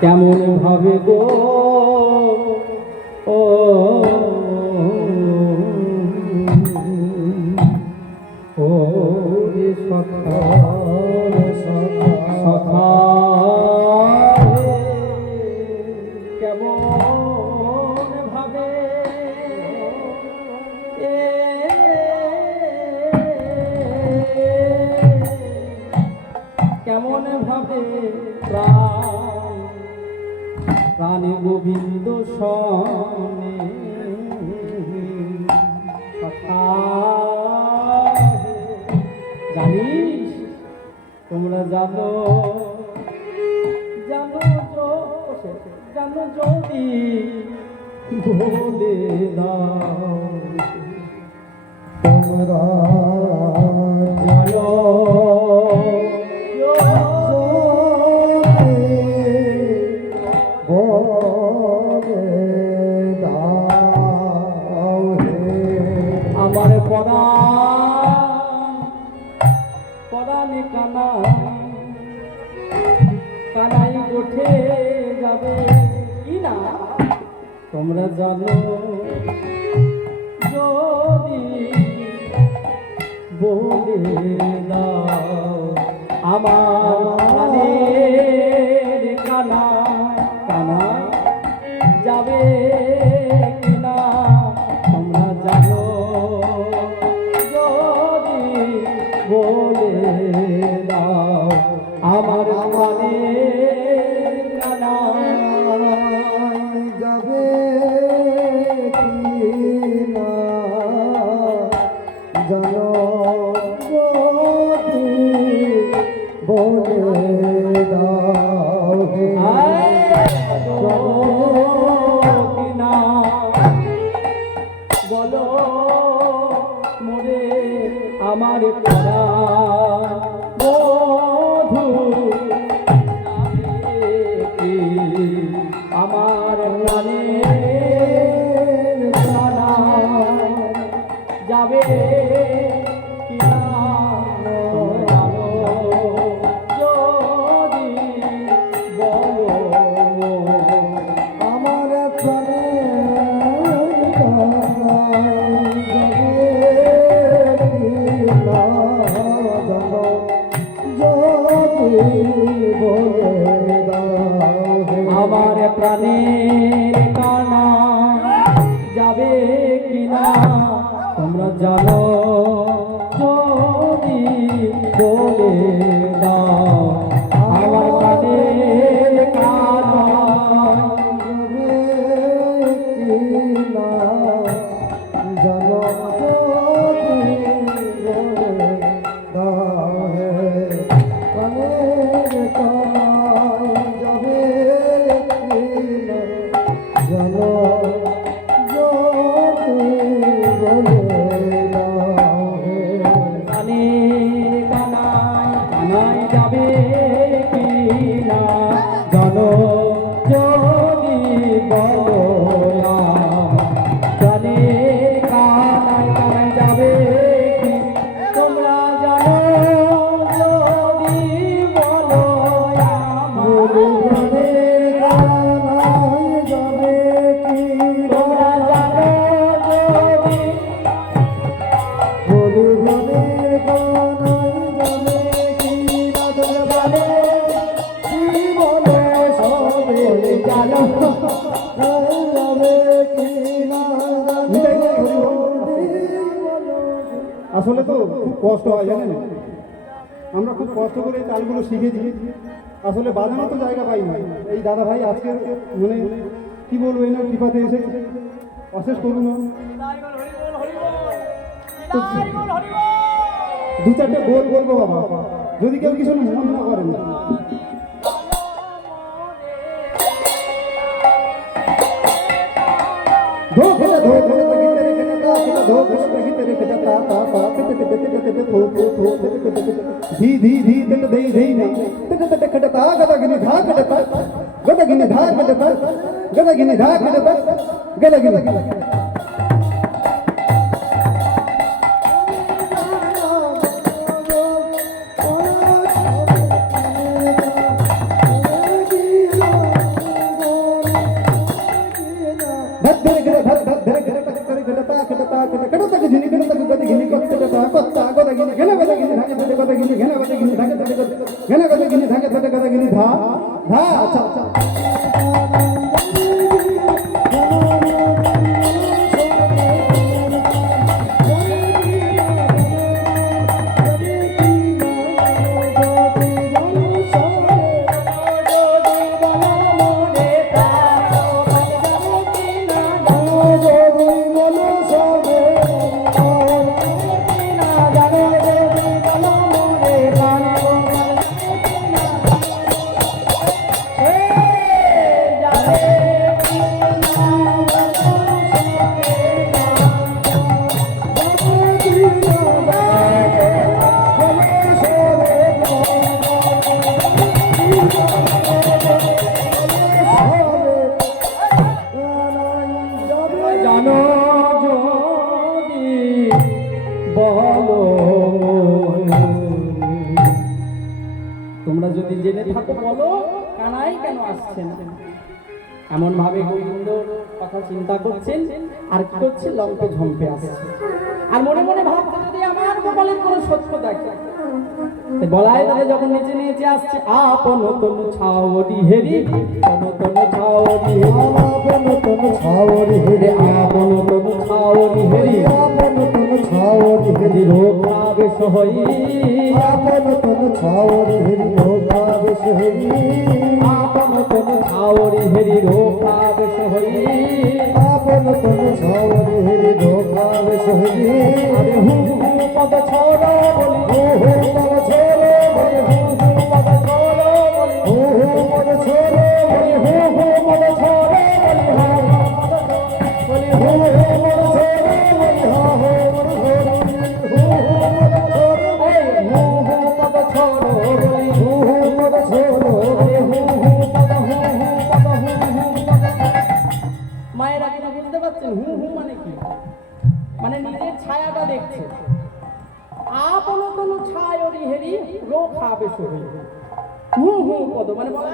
কেমন ভাবে গো ও ও রে সখা সখা কেমন ভাবে কেমন ভাবে প্রাণে গোবিন্দ সনে জানিস তোমরা জানো জানো জানো যদি বলে দাও তোমরা জানো আমার পরাণে কানাই উঠে যাবে কি না তোমরা জানো যদি বলে দাও আমার প্রাণের কানাই যাবে কিনা তোমরা জানো যদি বলে দাও আমার প্রাণের কানাই যাবে কিনা জানো বলে দাও কিনা বলো মোরে আমার বধূ আমার প্রাণের প্রাণা যাবে কিনা জানো যদি বলো আমার প্রাণের আমার প্রাণের কানা যাবে কিনা তোমরা জানো যদি বলে দাও আমার প্রাণের কানা জানো যাবে কিনা জানো যদি বলো জানে কানাই যাবে কি তোমরা জানো যদি বলো আমার যাবে কি তোমরা জানো যদি বলুনের কানাই আসলে তো খুব কষ্ট হয় জানেন আমরা খুব কষ্ট করে এই তালগুলো শিখেছি আসলে বাজানো তো জায়গা পাই না এই দাদা ভাই আজকে মানে কি বলবো এই না কৃপাতে এসে অশেষ করুন দু চারটে গোল বলবো বাবা যদি কেউ কিছু মন না করেন ধো ধো ধো ধো धी धी धी तट दे दे ना तट तट खटता गदगिनी धा खटता गदगिनी धा खटता गदगिनी धा खटता गदगिनी কেটে গেলি ধা ধা আচ্ছা আচ্ছা জানো যদি বলো তোমরা যদি জেনে থাকো বলো কানাই কেন আসছেন এমন ভাবে গোবিন্দ কথা চিন্তা করছেন আর কি করছে লম্পে ঝম্পে আসছে আর মনে মনে ভাবছে যদি আমার গোপালের কোনো সত্য দেখে বলাই দাদা যখন নিচে নিচে আসছে আপন তনু ছাওরি হেরি আপন ছাওরি আপন তনু ছাওরি হেরি আপন তনু ছাওরি হেরি আপন তনু ছাওরি হেরি রোগাবেশ হই আপন তনু ছাওরি হেরি রোগাবেশ হেরি আপন তনু ছাওরি হেরি রোগাবেশ হই আপন তনু ছাওরি হেরি রোগাবেশ হেরি আরে হু পদ ছড় বলি পদ ছোড়ো হু পদ ছড় বলি পদ ছোড়ো হু পদ ছড় বলি মায়েরা কিনা বুঝতে পারছেন হু হু মানে কি মানে নিজের ছায়াটা দেখছে আপন কোনো ছায় হেরি রোগ খাবে শরীর হু হু পদ মানে বলে